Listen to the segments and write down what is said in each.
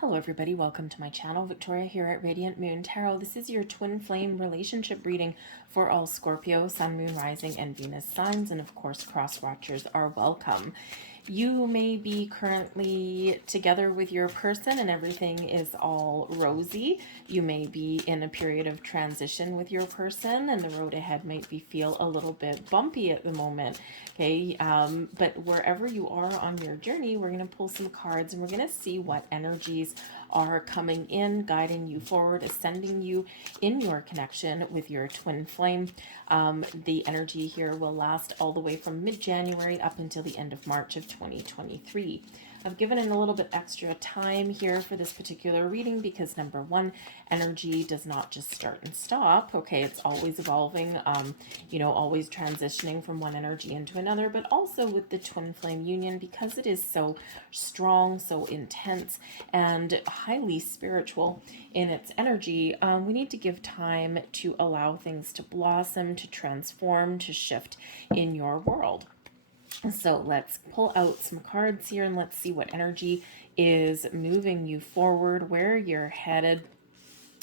Hello everybody, welcome to my channel. Victoria here at Radiant Moon Tarot. This is your twin flame relationship reading for all Scorpio, Sun, Moon, Rising, and Venus signs, and of course cross watchers are welcome. You may be currently together with your person and everything is all rosy. You may be in a period of transition with your person and the road ahead might feel a little bit bumpy at the moment. Okay, but wherever you are on your journey, we're going to pull some cards and we're going to see what energies are coming in, guiding you forward, ascending you in your connection with your twin flame. The energy here will last all the way from mid-January up until the end of March of 2023. I've given it a little bit extra time here for this particular reading because number one, energy does not just start and stop. Okay, it's always evolving, always transitioning from one energy into another, but also with the twin flame union, because it is so strong, so intense, and highly spiritual in its energy, we need to give time to allow things to blossom, to transform, to shift in your world. So let's pull out some cards here and let's see what energy is moving you forward, where you're headed,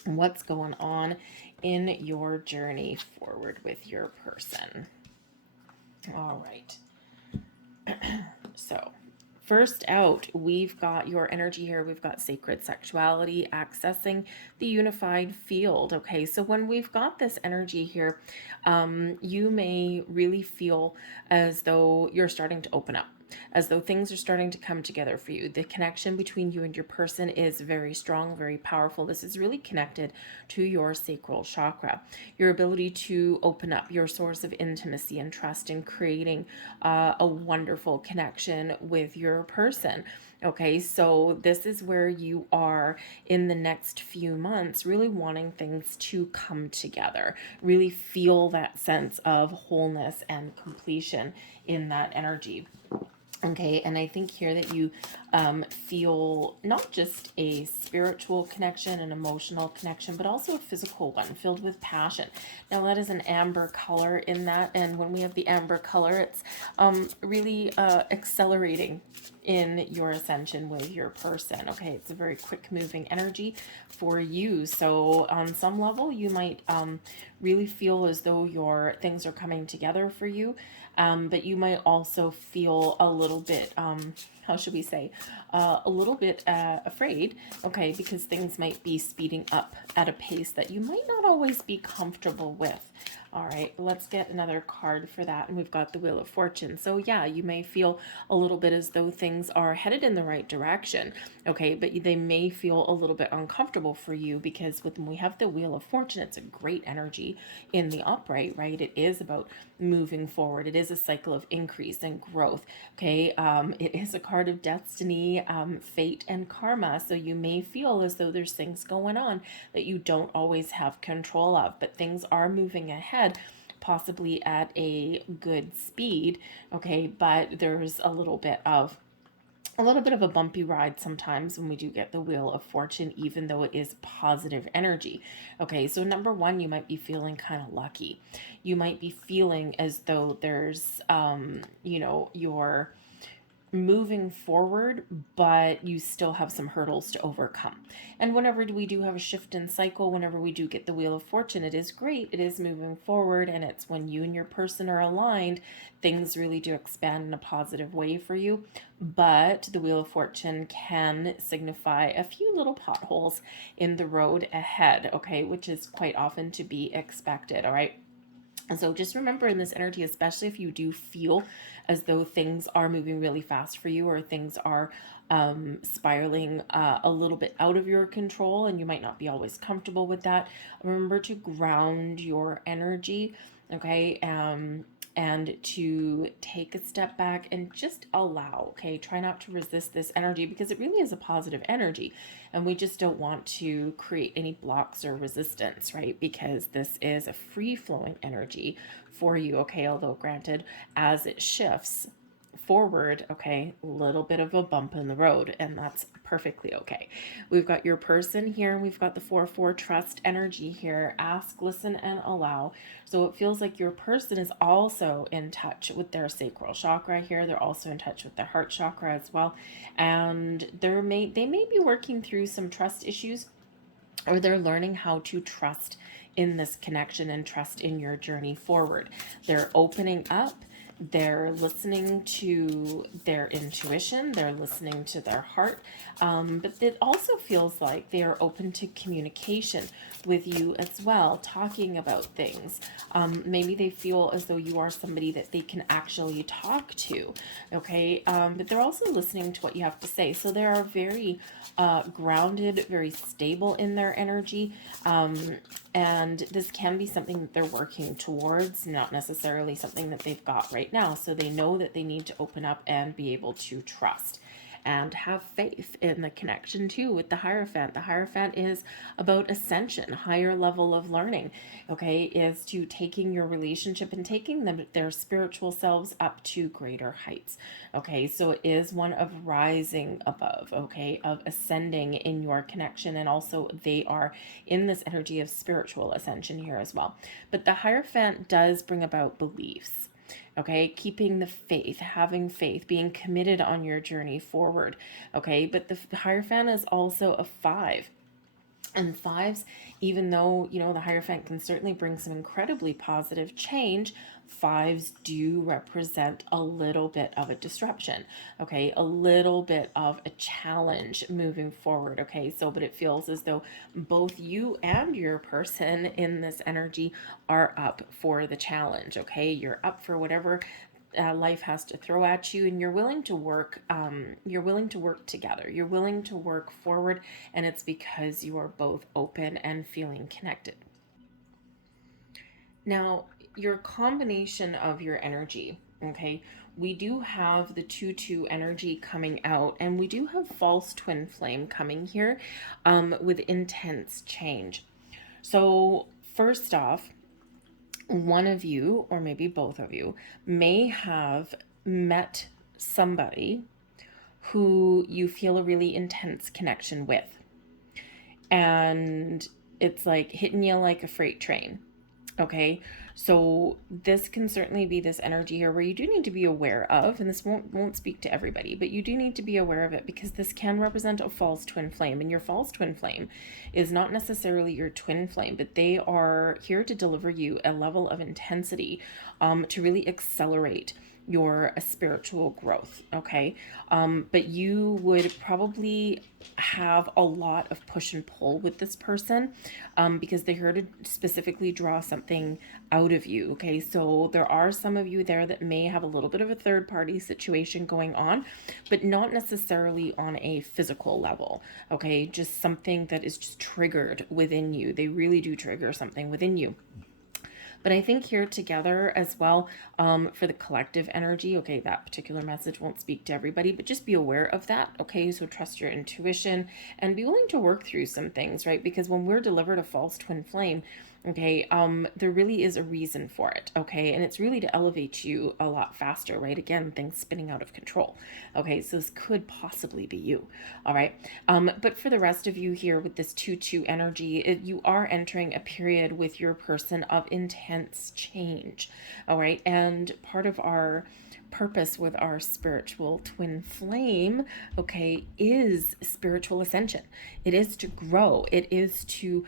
and what's going on in your journey forward with your person. All right. So first out, we've got your energy here. We've got sacred sexuality, accessing the unified field. Okay, so when we've got this energy here, you may really feel as though you're starting to open up, as though things are starting to come together for you. The connection between you and your person is very strong, very powerful. This is really connected to your sacral chakra, your ability to open up, your source of intimacy and trust in creating a wonderful connection with your person. Okay, so this is where you are in the next few months, really wanting things to come together, really feel that sense of wholeness and completion in that energy. Okay, and I think here that you feel not just a spiritual connection, an emotional connection, but also a physical one filled with passion. Now that is an amber color in that, and when we have the amber color, it's really accelerating in your ascension with your person. Okay, it's a very quick moving energy for you. So on some level, you might really feel as though your things are coming together for you. But you might also feel a little bit, how should we say, a little bit afraid, okay, because things might be speeding up at a pace that you might not always be comfortable with. All right, let's get another card for that. And we've got the Wheel of Fortune. So yeah, you may feel a little bit as though things are headed in the right direction, okay, but they may feel a little bit uncomfortable for you because when we have the Wheel of Fortune, it's a great energy in the upright, right? It is about moving forward. It is a cycle of increase and growth, okay? It is a card of destiny, fate, and karma. So you may feel as though there's things going on that you don't always have control of, but things are moving ahead, possibly at a good speed, okay? But there's a little bit of a bumpy ride sometimes when we do get the Wheel of Fortune, even though it is positive energy. Okay, so number one, you might be feeling kind of lucky. You might be feeling as though there's, you're moving forward, but you still have some hurdles to overcome. And whenever we do have a shift in cycle, whenever we do get the Wheel of Fortune, it is great. It is moving forward, and it's when you and your person are aligned, things really do expand in a positive way for you. But the Wheel of Fortune can signify a few little potholes in the road ahead, okay, which is quite often to be expected, all right? And so just remember in this energy, especially if you do feel as though things are moving really fast for you or things are spiraling a little bit out of your control and you might not be always comfortable with that, remember to ground your energy, okay? And to take a step back and just allow, okay? Try not to resist this energy because it really is a positive energy and we just don't want to create any blocks or resistance, right? Because this is a free-flowing energy for you, okay? Although granted, as it shifts, forward, okay, a little bit of a bump in the road, and that's perfectly okay. We've got your person here, and we've got the 4-4 trust energy here. Ask, listen, and allow. So it feels like your person is also in touch with their sacral chakra here. They're also in touch with their heart chakra as well. And they may be working through some trust issues, or they're learning how to trust in this connection and trust in your journey forward. They're opening up, they're listening to their intuition, they're listening to their heart, but it also feels like they are open to communication with you as well, talking about things. Maybe they feel as though you are somebody that they can actually talk to, okay? But they're also listening to what you have to say. So they are very grounded, very stable in their energy. And this can be something that they're working towards, not necessarily something that they've got right now. So they know that they need to open up and be able to trust and have faith in the connection too with the Hierophant. The Hierophant is about ascension, higher level of learning, okay, is to taking your relationship and taking them, their spiritual selves up to greater heights, okay? So it is one of rising above, okay, of ascending in your connection, and also they are in this energy of spiritual ascension here as well. But the Hierophant does bring about beliefs, okay, keeping the faith, having faith, being committed on your journey forward, okay? But the Hierophant is also a 5. And 5s, even though, you know, the Hierophant can certainly bring some incredibly positive change, 5s do represent a little bit of a disruption, okay? A little bit of a challenge moving forward, okay? So, but it feels as though both you and your person in this energy are up for the challenge, okay? You're up for whatever life has to throw at you, and you're willing to work, you're willing to work together, you're willing to work forward, and it's because you are both open and feeling connected. Now, your combination of your energy, okay, we do have the 2-2 energy coming out, and we do have false twin flame coming here, with intense change. So first off, one of you, or maybe both of you, may have met somebody who you feel a really intense connection with. And it's like hitting you like a freight train. Okay, so this can certainly be this energy here where you do need to be aware of, and this won't speak to everybody, but you do need to be aware of it, because this can represent a false twin flame, and your false twin flame is not necessarily your twin flame, but they are here to deliver you a level of intensity, to really accelerate your spiritual growth, okay? But you would probably have a lot of push and pull with this person, because they're here to specifically draw something out of you, okay? So there are some of you there that may have a little bit of a third party situation going on, but not necessarily on a physical level, okay? Just something that is just triggered within you. They really do trigger something within you. But I think here together as well, for the collective energy, okay, that particular message won't speak to everybody, but just be aware of that, okay? So trust your intuition and be willing to work through some things, right? Because when we're delivered a false twin flame, okay, there really is a reason for it, okay? And it's really to elevate you a lot faster, right? Again, things spinning out of control, okay? So this could possibly be you, all right? But for the rest of you here with this 2-2 energy, you are entering a period with your person of intense change, all right? And part of our purpose with our spiritual twin flame, okay, is spiritual ascension. It is to grow. It is to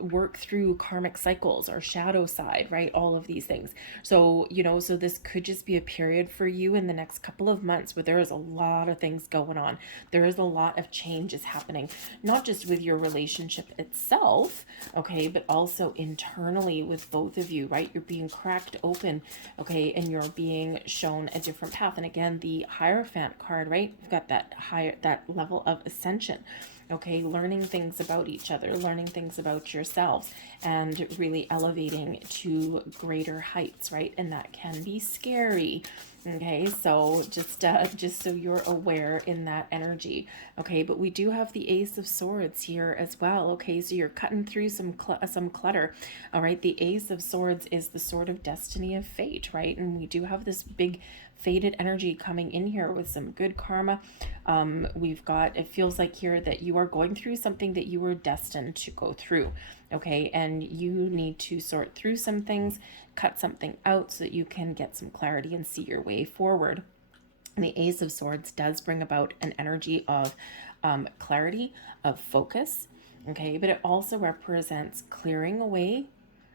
work through karmic cycles or shadow side, right? All of these things. So, so this could just be a period for you in the next couple of months where there is a lot of things going on. There is a lot of changes happening, not just with your relationship itself, okay, but also internally with both of you, right? You're being cracked open, okay, and you're being shown a different path. And again, the Hierophant card, right? We've got that level of ascension. okay? Learning things about each other, learning things about yourselves, and really elevating to greater heights, right? And that can be scary. Okay, so just so you're aware in that energy. Okay, but we do have the Ace of Swords here as well. Okay, so you're cutting through some clutter. All right, the Ace of Swords is the sword of destiny of fate, right? And we do have this big fated energy coming in here with some good karma. We've got, it feels like here that you are going through something that you were destined to go through. Okay, and you need to sort through some things, cut something out so that you can get some clarity and see your way forward. And the Ace of Swords does bring about an energy of clarity, of focus. Okay, but it also represents clearing away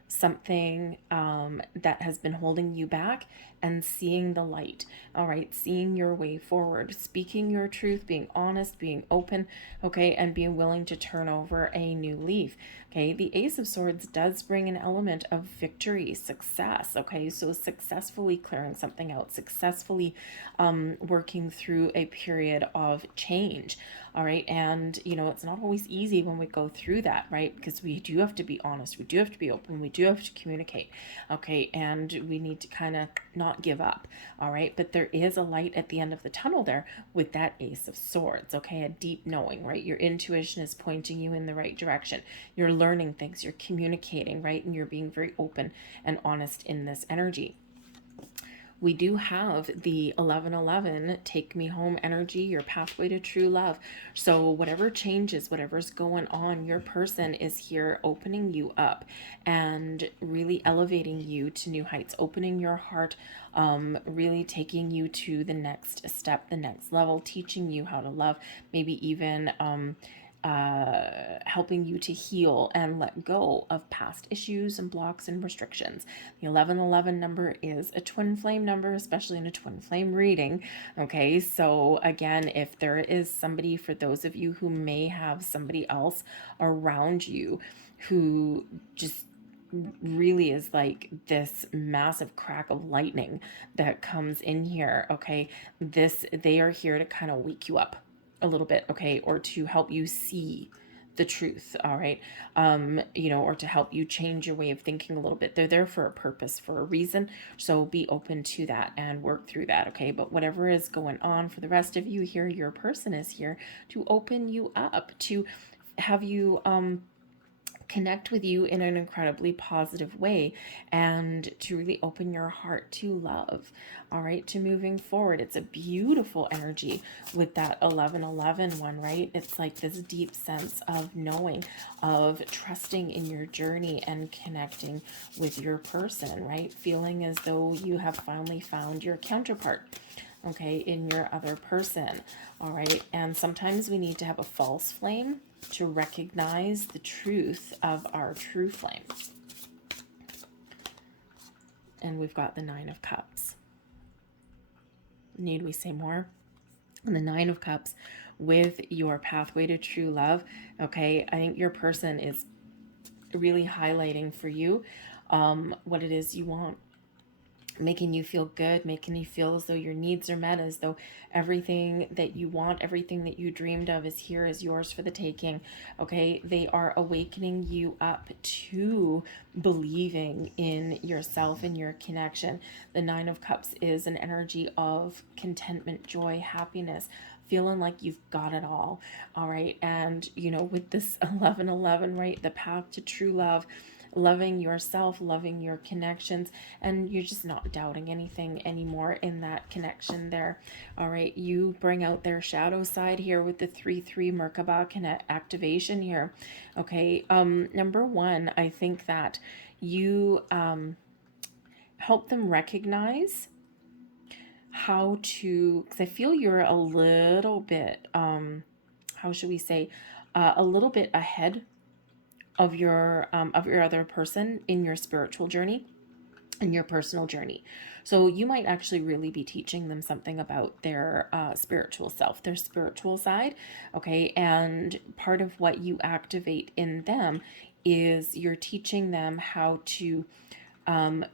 something that has been holding you back and seeing the light. All right, seeing your way forward, speaking your truth, being honest, being open, okay, and being willing to turn over a new leaf. Okay, the Ace of Swords does bring an element of victory, success. Okay, so successfully clearing something out, successfully working through a period of change. All right, and it's not always easy when we go through that, right? Because we do have to be honest, we do have to be open, we do have to communicate. Okay, and we need to kind of not give up. All right, but there is a light at the end of the tunnel there with that Ace of Swords. Okay, a deep knowing, right? Your intuition is pointing you in the right direction. You're learning things, you're communicating, right? And you're being very open and honest in this energy. We do have the 1111 take me home energy, your pathway to true love. So whatever changes, whatever's going on, your person is here opening you up and really elevating you to new heights, opening your heart, really taking you to the next step, the next level, teaching you how to love, maybe even helping you to heal and let go of past issues and blocks and restrictions. The 1111 number is a twin flame number, especially in a twin flame reading. Okay, so again, if there is somebody, for those of you who may have somebody else around you who just really is like this massive crack of lightning that comes in here, okay, they are here to kind of wake you up a little bit, okay, or to help you see the truth, all right, or to help you change your way of thinking a little bit. They're there for a purpose, for a reason, so be open to that and work through that, okay? But whatever is going on for the rest of you here, your person is here to open you up, to have you connect with you in an incredibly positive way, and to really open your heart to love, all right, to moving forward. It's a beautiful energy with that 1111 one, right? It's like this deep sense of knowing, of trusting in your journey and connecting with your person, right? Feeling as though you have finally found your counterpart, okay, in your other person, all right? And sometimes we need to have a false flame to recognize the truth of our true flame. And we've got the Nine of Cups. Need we say more? And the Nine of Cups with your pathway to true love, okay, I think your person is really highlighting for you what it is you want, making you feel good, making you feel as though your needs are met, as though everything that you want, everything that you dreamed of is here, is yours for the taking, okay? They are awakening you up to believing in yourself and your connection. The Nine of Cups is an energy of contentment, joy, happiness, feeling like you've got it all right? And, with this 1111, right, the path to true love, loving yourself, loving your connections, and you're just not doubting anything anymore in that connection there. All right, you bring out their shadow side here with the 3-3 Merkaba activation here. Okay, number one, I think that you help them recognize how to, because I feel you're a little bit, how should we say, a little bit ahead of your other person in your spiritual journey, in your personal journey. So you might actually really be teaching them something about their spiritual self, their spiritual side, okay? And part of what you activate in them is you're teaching them how to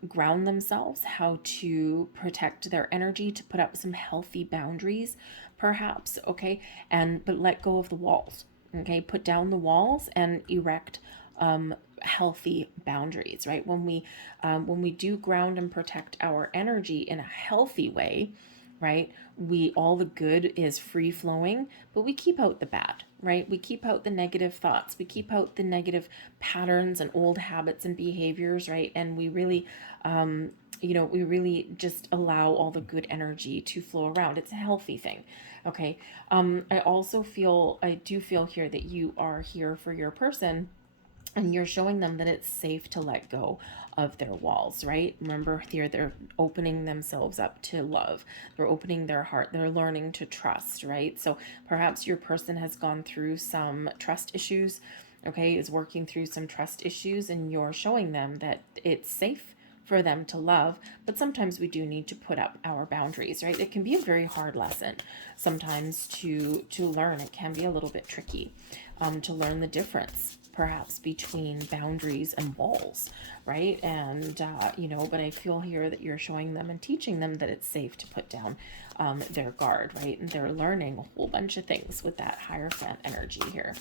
ground themselves, how to protect their energy, to put up some healthy boundaries, perhaps, okay? But let go of the walls. Okay, put down the walls and erect healthy boundaries, right? When we do ground and protect our energy in a healthy way, right? We all the good is free flowing, but we keep out the bad, right? We keep out the negative thoughts, we keep out the negative patterns and old habits and behaviors, right? And we really we really just allow all the good energy to flow around. It's a healthy thing. Okay. I do feel here that you are here for your person, and you're showing them that it's safe to let go of their walls, right? Remember here, they're opening themselves up to love. They're opening their heart. They're learning to trust, right? So perhaps your person has gone through some trust issues, okay, is working through some trust issues, and you're showing them that it's safe for them to love, but sometimes we do need to put up our boundaries, right? It can be a very hard lesson sometimes to learn. It can be a little bit tricky to learn the difference perhaps between boundaries and walls, right? And but I feel here that you're showing them and teaching them that it's safe to put down their guard, right? And they're learning a whole bunch of things with that Hierophant energy here.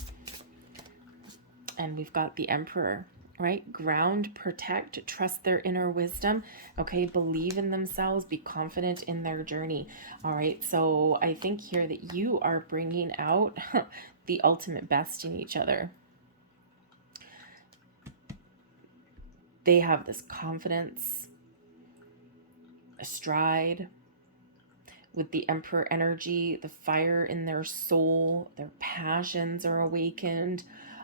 And we've got the Emperor, right? Ground, protect, trust their inner wisdom. Okay, believe in themselves, be confident in their journey. All right, so I think here that you are bringing out the ultimate best in each other. They have this confidence, a stride with the Emperor energy, the fire in their soul, their passions are awakened.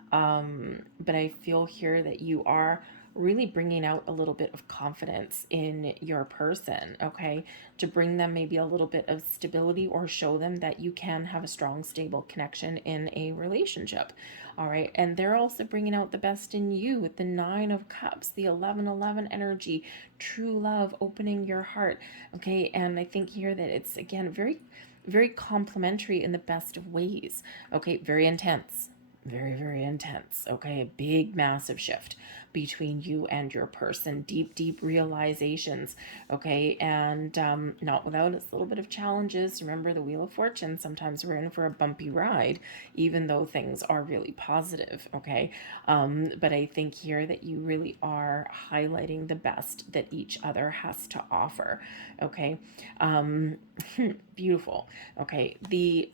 But I feel here that you are really bringing out a little bit of confidence in your person, okay? To bring them maybe a little bit of stability, or show them that you can have a strong, stable connection in a relationship, all right? And they're also bringing out the best in you with the Nine of Cups, the 1111 energy, true love, opening your heart, okay? And I think here that it's, again, very, very complimentary in the best of ways, okay? Very intense, very, very intense, okay? A big, massive shift between you and your person. Deep, deep realizations, okay? And not without its little bit of challenges. Remember the Wheel of Fortune, sometimes we're in for a bumpy ride, even though things are really positive, okay? But I think here that you really are highlighting the best that each other has to offer, okay? Beautiful, okay? The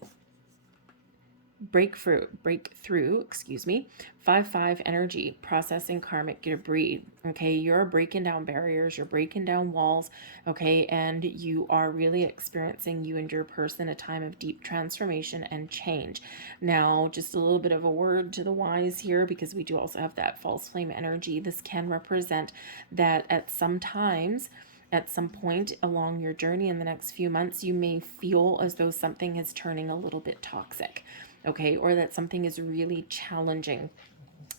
breakthrough, excuse me, 5-5 energy, processing karmic debris, okay? You're breaking down barriers, you're breaking down walls, okay? And you are really experiencing, you and your person, a time of deep transformation and change. Now, just a little bit of a word to the wise here, because we do also have that false flame energy. This can represent that at some point along your journey in the next few months, you may feel as though something is turning a little bit toxic, okay? Or that something is really challenging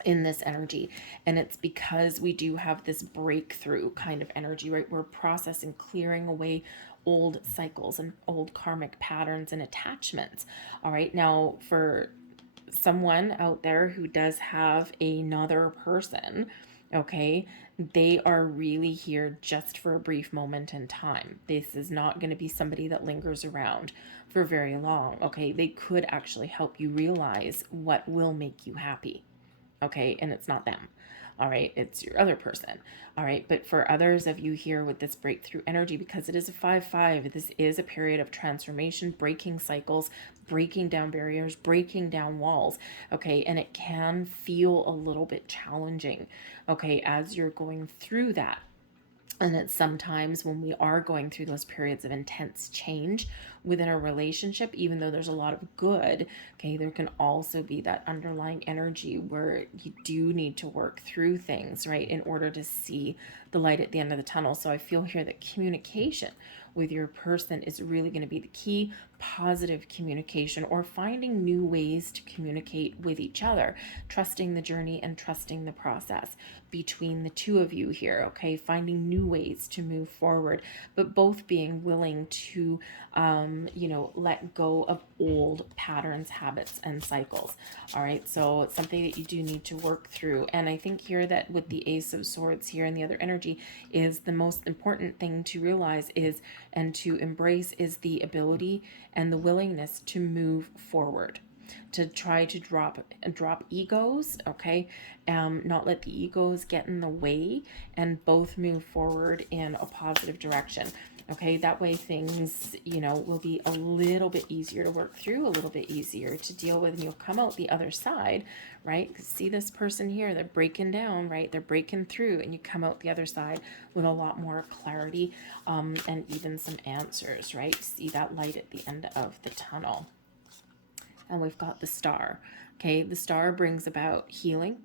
in this energy. And it's because we do have this breakthrough kind of energy, right? We're processing, clearing away old cycles and old karmic patterns and attachments. All right. Now, for someone out there who does have another person, okay, they are really here just for a brief moment in time. This is not going to be somebody that lingers around for very long, okay? They could actually help you realize what will make you happy, okay? And it's not them, all right? It's your other person, all right? But for others of you here with this breakthrough energy, because it is a 5-5, this is a period of transformation, breaking cycles, breaking down barriers, breaking down walls, okay? And it can feel a little bit challenging, okay, as you're going through that. And it's sometimes when we are going through those periods of intense change within a relationship, even though there's a lot of good, okay, there can also be that underlying energy where you do need to work through things, right, in order to see the light at the end of the tunnel. So I feel here that communication with your person is really going to be the key. Positive communication, or finding new ways to communicate with each other, trusting the journey and trusting the process between the two of you here, okay? Finding new ways to move forward, but both being willing to let go of old patterns, habits, and cycles. All right, so it's something that you do need to work through. And I think here that with the Ace of Swords here and the other energy, is the most important thing to realize is, and to embrace, is the ability and the willingness to move forward. to try to drop egos, okay? Not let the egos get in the way, and both move forward in a positive direction. Okay, that way things, will be a little bit easier to work through, a little bit easier to deal with, and you'll come out the other side, right? See this person here, they're breaking down, right? They're breaking through, and you come out the other side with a lot more clarity, and even some answers, right? See that light at the end of the tunnel. And we've got the star. Okay, the star brings about healing,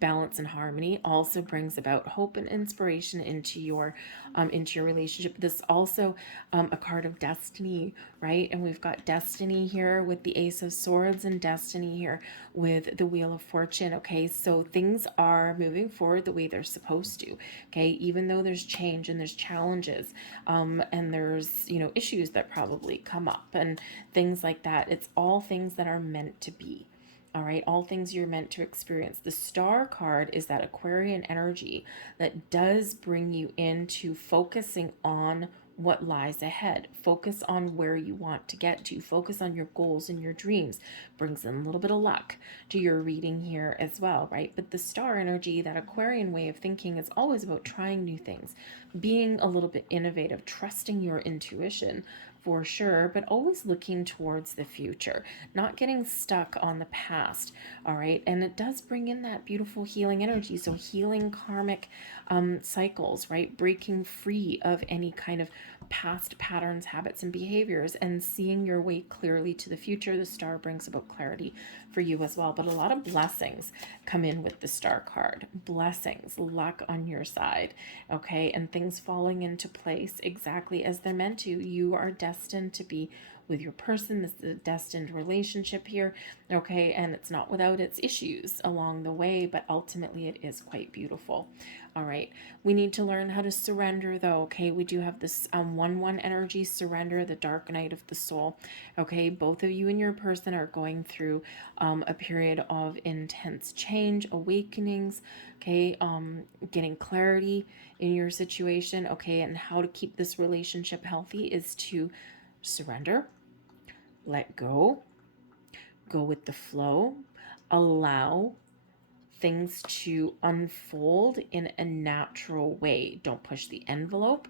balance, and harmony. Also brings about hope and inspiration into your relationship. This also a card of destiny, right? And we've got destiny here with the Ace of Swords, and destiny here with the Wheel of Fortune. Okay, so things are moving forward the way they're supposed to. Okay, even though there's change and there's challenges, and there's issues that probably come up and things like that. It's all things that are meant to be. All right, all things you're meant to experience. The star card is that Aquarian energy that does bring you into focusing on what lies ahead. Focus on where you want to get to. Focus on your goals and your dreams. Brings in a little bit of luck to your reading here as well, right? But the star energy, that Aquarian way of thinking, is always about trying new things, being a little bit innovative, trusting your intuition, for sure, but always looking towards the future, not getting stuck on the past. All right, and it does bring in that beautiful healing energy. So healing karmic cycles, right? Breaking free of any kind of past patterns, habits, and behaviors, and seeing your way clearly to the future. The star brings about clarity for you as well, but a lot of blessings come in with the star card. Blessings, luck on your side, okay, and things falling into place exactly as they're meant to. You are destined to be with your person. This is a destined relationship here, okay, and it's not without its issues along the way, but ultimately it is quite beautiful. All right, we need to learn how to surrender, though. Okay, we do have this 1-1 energy, surrender, the dark night of the soul. Okay, both of you and your person are going through a period of intense change, awakenings, okay, getting clarity in your situation. Okay, and how to keep this relationship healthy is to surrender, let go, go with the flow, allow things to unfold in a natural way. Don't push the envelope.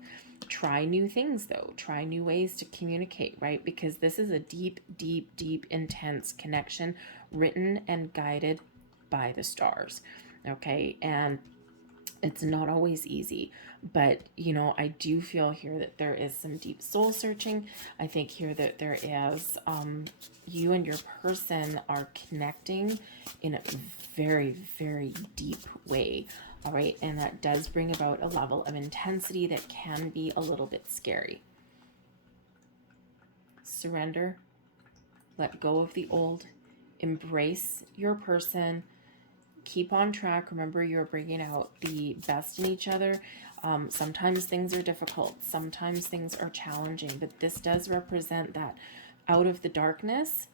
Try new things, though. Try new ways to communicate, right? Because this is a deep, deep, deep, intense connection written and guided by the stars. Okay, and it's not always easy, but I do feel here that there is some deep soul searching. I think here that there is you and your person are connecting in a very, very deep way. All right, and that does bring about a level of intensity that can be a little bit scary. Surrender, let go of the old, embrace your person, keep on track. Remember, you're bringing out the best in each other. Sometimes things are difficult, sometimes things are challenging, but this does represent that out of the darkness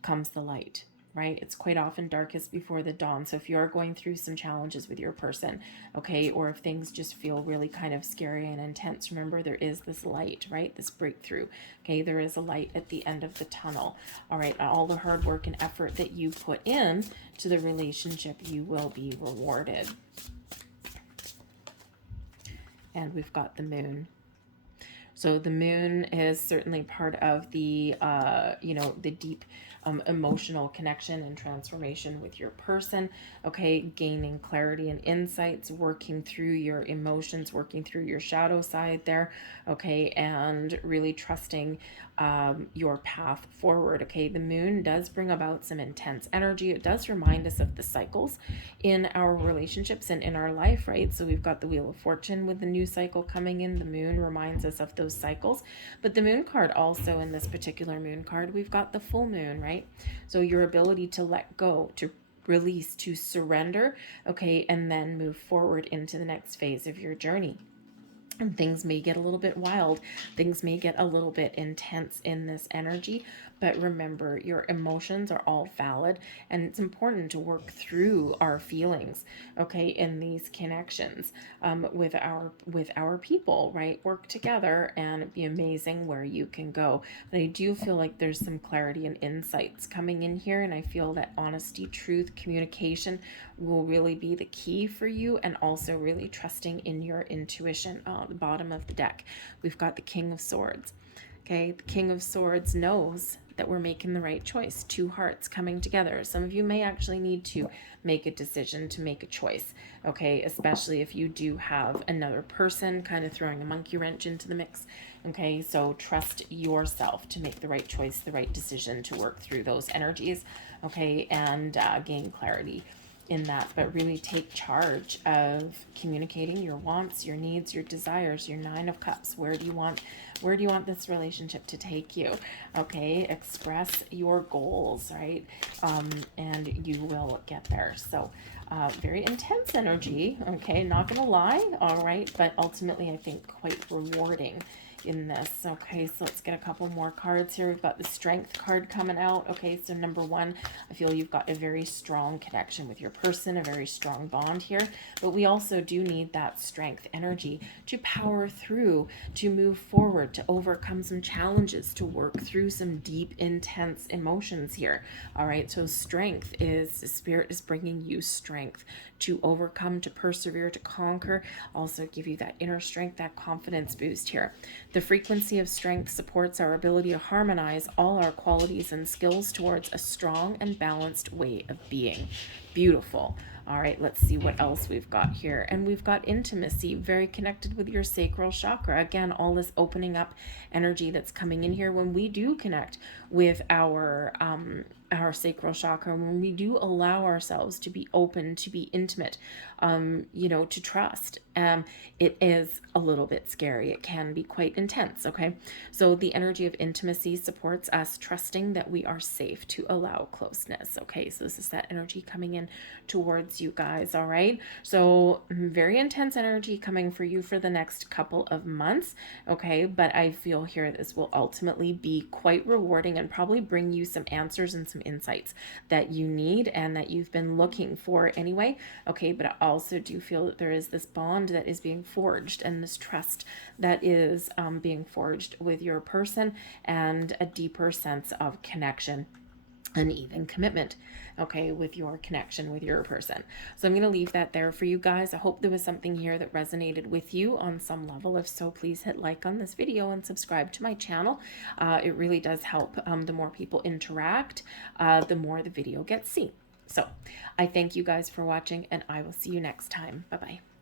comes the light, right? It's quite often darkest before the dawn. So if you're going through some challenges with your person, okay, or if things just feel really kind of scary and intense, remember there is this light, right? This breakthrough, okay? There is a light at the end of the tunnel, all right? All the hard work and effort that you put in to the relationship, you will be rewarded. And we've got the moon. So the moon is certainly part of the, the deep emotional connection and transformation with your person. Okay, gaining clarity and insights, working through your emotions, working through your shadow side there. Okay, and really trusting your path forward. Okay, the moon does bring about some intense energy. It does remind us of the cycles in our relationships and in our life, right? So we've got the Wheel of Fortune with the new cycle coming in. The moon reminds us of those cycles. But the moon card also, in this particular moon card, we've got the full moon, right? So your ability to let go, to release, to surrender, okay, and then move forward into the next phase of your journey. And things may get a little bit wild. Things may get a little bit intense in this energy, but remember, your emotions are all valid, and it's important to work through our feelings, okay, in these connections, with our people, right? Work together, and it'd be amazing where you can go. But I do feel like there's some clarity and insights coming in here, and I feel that honesty, truth, communication will really be the key for you, and also really trusting in your intuition. At the bottom of the deck, we've got the King of Swords. Okay, the King of Swords knows that we're making the right choice. Two hearts coming together. Some of you may actually need to make a decision, to make a choice, okay, especially if you do have another person kind of throwing a monkey wrench into the mix. Okay, so trust yourself to make the right choice, the right decision, to work through those energies, okay, and gain clarity in that. But really take charge of communicating your wants, your needs, your desires. Your Nine of Cups, where do you want this relationship to take you? Okay, express your goals, right? And you will get there. So very intense energy, okay, not gonna lie, all right, but ultimately I think quite rewarding in this. Okay, so let's get a couple more cards here. We've got the Strength card coming out. Okay, so number one, I feel you've got a very strong connection with your person, a very strong bond here, but we also do need that strength energy to power through, to move forward, to overcome some challenges, to work through some deep, intense emotions here. All right, so strength is, the Spirit is bringing you strength to overcome, to persevere, to conquer, also give you that inner strength, that confidence boost here. The frequency of strength supports our ability to harmonize all our qualities and skills towards a strong and balanced way of being. Beautiful. All right, let's see what else we've got here. And we've got intimacy, very connected with your sacral chakra. Again, all this opening up energy that's coming in here when we do connect with our sacral chakra, when we do allow ourselves to be open, to be intimate, to trust. It is a little bit scary. It can be quite intense, okay? So the energy of intimacy supports us trusting that we are safe to allow closeness, okay? So this is that energy coming in towards you guys, all right? So very intense energy coming for you for the next couple of months, okay? But I feel here this will ultimately be quite rewarding and probably bring you some answers and some insights that you need and that you've been looking for anyway, okay? But I also do feel that there is this bond that is being forged, and this trust that is being forged with your person, and a deeper sense of connection and even commitment, okay, with your connection with your person. So I'm going to leave that there for you guys. I hope there was something here that resonated with you on some level. If so, please hit like on this video and subscribe to my channel. It really does help. The more people interact, the more the video gets seen. So I thank you guys for watching, and I will see you next time. Bye-bye.